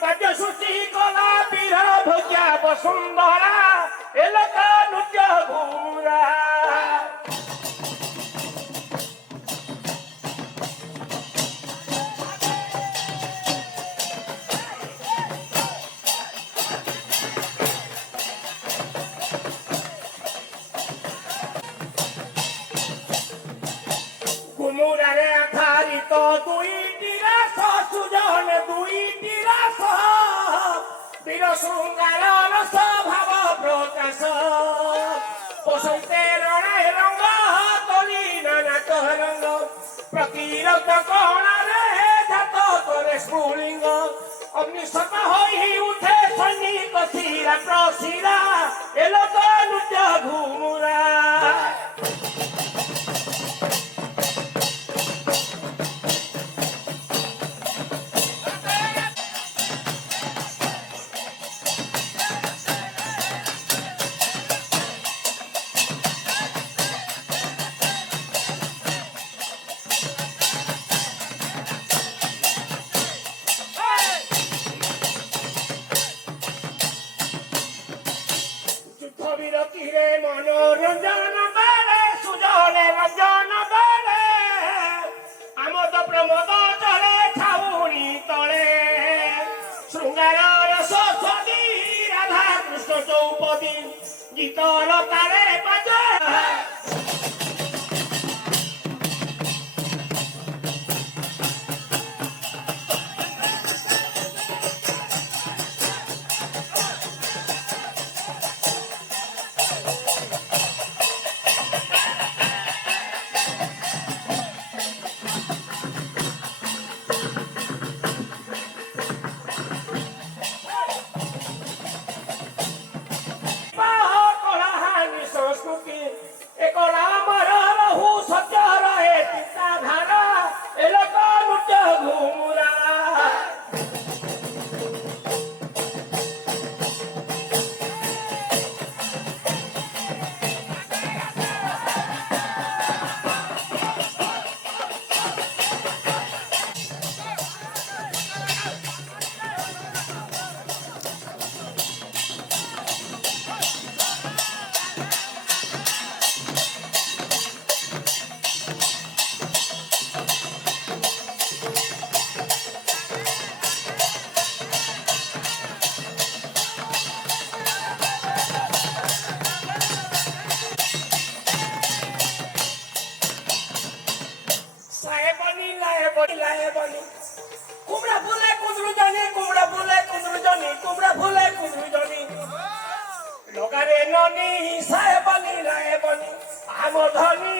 କାର୍ଯ୍ୟସୂଚୀ କଲା ବୀର ଭୋଗ୍ୟା ବସୁନ୍ଧରା ଏଲକା ନୃତ୍ୟ ଘୁମୁରା ঘুমুরারে আধারিত দুইটি রাস সুজন দুইটি রাস বীর শৃঙ্গারর স্বভাব প্রকাশ বসন্তে রণে রঙ্গ তলি নানাক রঙ্গ প্রকীরত কণারে জাত করে স্ফুলিঙ্গ অগ্নিশর্ম হই উঠে সৈনিক শিরা প্রশিরা এলোক নৃত্য ঘুমুরা বিরতিরে মনোরঞ্জন বেড়ে সুজনে রঞ্জন বেড়ে আমোদ প্রমোদ চলে ছাউনি তলে শৃঙ্গারর সরস্বতী রাধা কৃষ্ণ চৌপদী গীতর তারে বাজে কুমড়া ফুলে কুঁদরু জানি কুমড়া ফুলে কুঁদরু জানি কুমড়া ফুলে কুঁদরু জানি লগারে ননি সাহেবানি রায়বানি আম ধনী